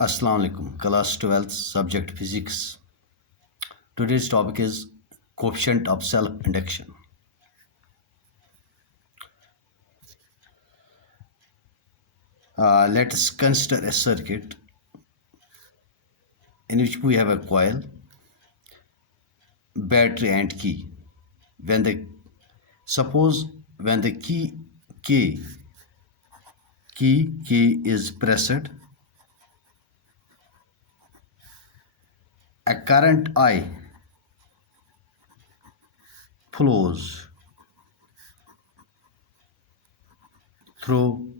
Assalamu alaikum. Class 12th subject physics. Today's topic is coefficient of self-induction. Let us consider a circuit in which we have a coil, battery and key. Suppose when the key is pressed, a current I flows through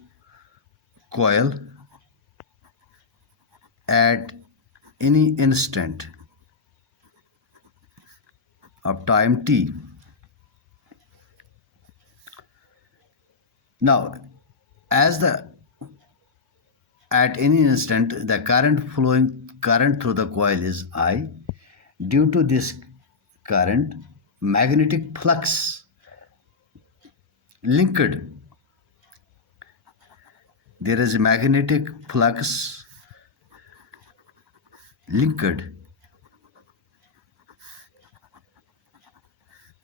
coil at any instant of time t. Now, at any instant the current through the coil is I. Due to this current, magnetic flux linked. There is a magnetic flux linked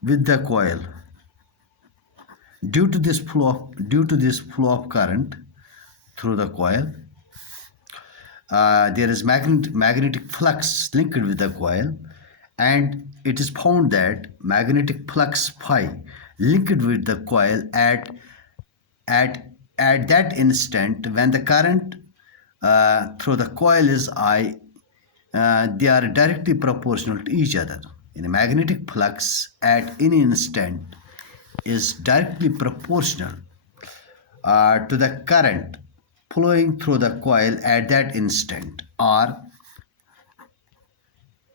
with the coil. Due to this flow of current through the coil, there is magnetic flux linked with the coil, and it is found that magnetic flux phi linked with the coil at that instant when the current through the coil is I, they are directly proportional to each other. In a magnetic flux at any instant is directly proportional to the current flowing through the coil at that instant, or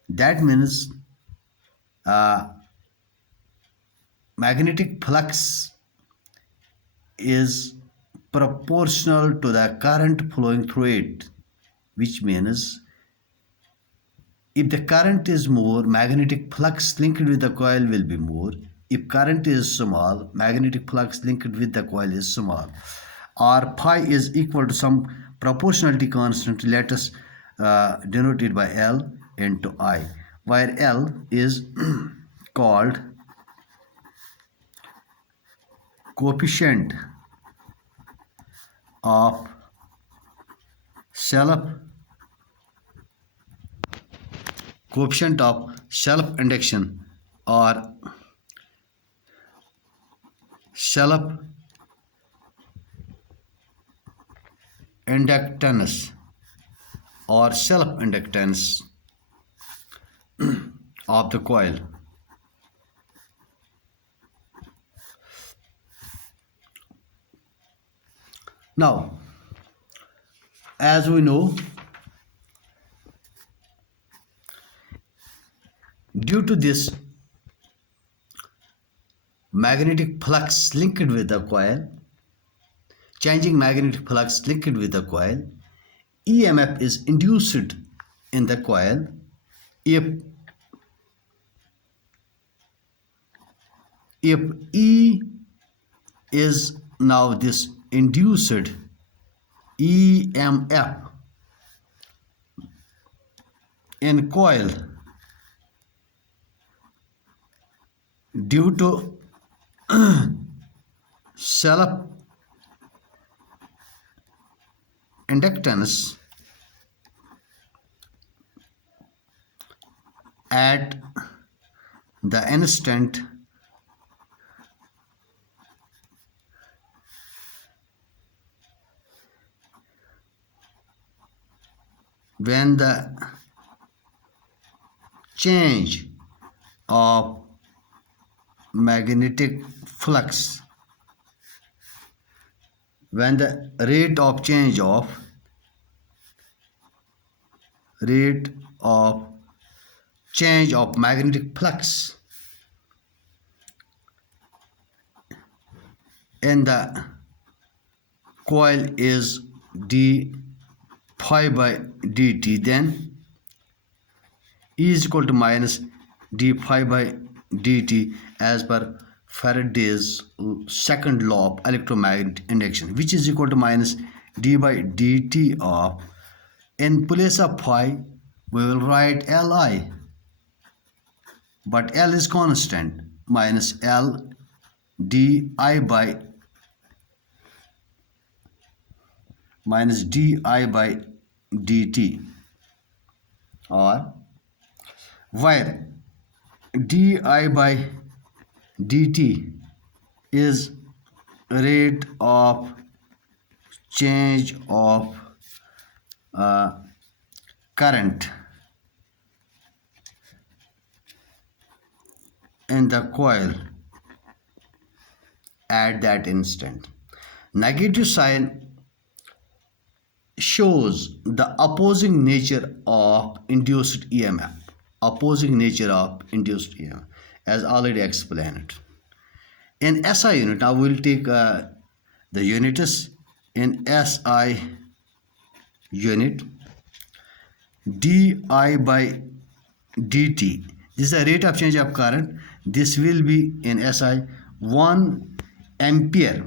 that means magnetic flux is proportional to the current flowing through it, which means if the current is more, magnetic flux linked with the coil will be more. If current is small, magnetic flux linked with the coil is small. Or phi is equal to some proportionality constant, let us denote it by L into I, where L is called coefficient of self-induction or self-inductance of the coil. Now, as we know, due to this magnetic flux linked with the coil, changing magnetic flux linked with the coil, EMF is induced in the coil. If E is now this induced EMF in coil due to self-inductance at the instant when the change of magnetic flux, when the rate of change of magnetic flux in the coil is d phi by dt, then E is equal to minus d phi by dt as per Faraday's second law of electromagnetic induction, which is equal to minus d by dt of In place of phi, we will write Li, but L is constant, minus L di by minus di by dt, or where di by dt is rate of change of current in the coil at that instant. Negative sign shows the opposing nature of induced EMF. Opposing nature of induced EMF, as already explained. In SI unit, now we'll take the units. In SI unit, di by dt, this is the rate of change of current. This will be in SI 1 ampere,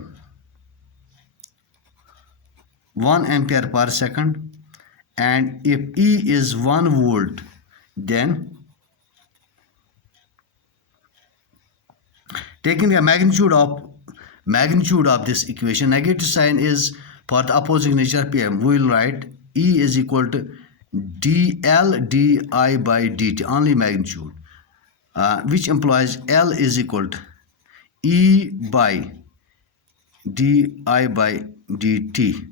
1 ampere per second, and if E is 1 volt, then taking the magnitude of this equation, negative sign is for the opposing nature PM. We will write E is equal to dl di by dt, only magnitude, which implies L is equal to E by di by dt.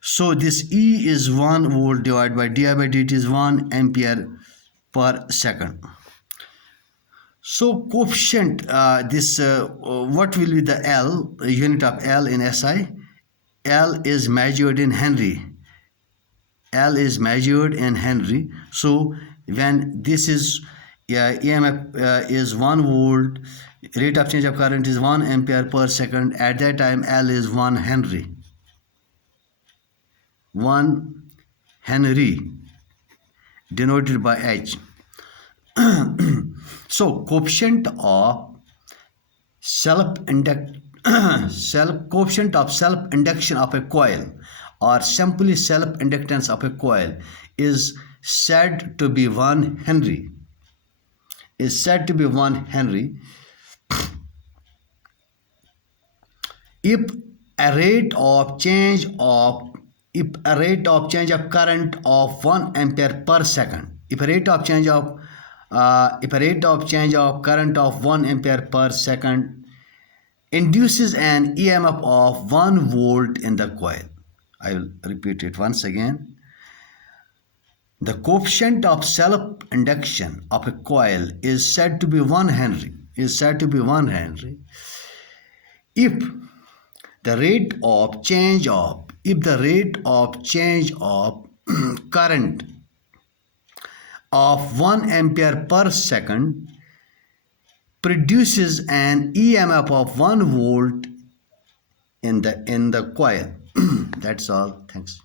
So this E is 1 volt divided by di by dt is 1 ampere per second. So coefficient, what will be the L, unit of L in SI? L is measured in Henry. L is measured in Henry. So when this is EMF is 1 volt, rate of change of current is 1 ampere per second. At that time, L is 1 Henry. 1 Henry denoted by H. So coefficient of coefficient of self-induction of a coil, or simply self-inductance of a coil, is said to be 1 Henry. Is said to be 1 Henry if a rate of change of current of 1 ampere per second. If a rate of change of current of 1 ampere per second induces an EMF of 1 volt in the coil. I will repeat it once again. The coefficient of self-induction of a coil is said to be 1 Henry. If the rate of change of current of 1 ampere per second produces an EMF of 1 volt in the coil. That's all. Thanks.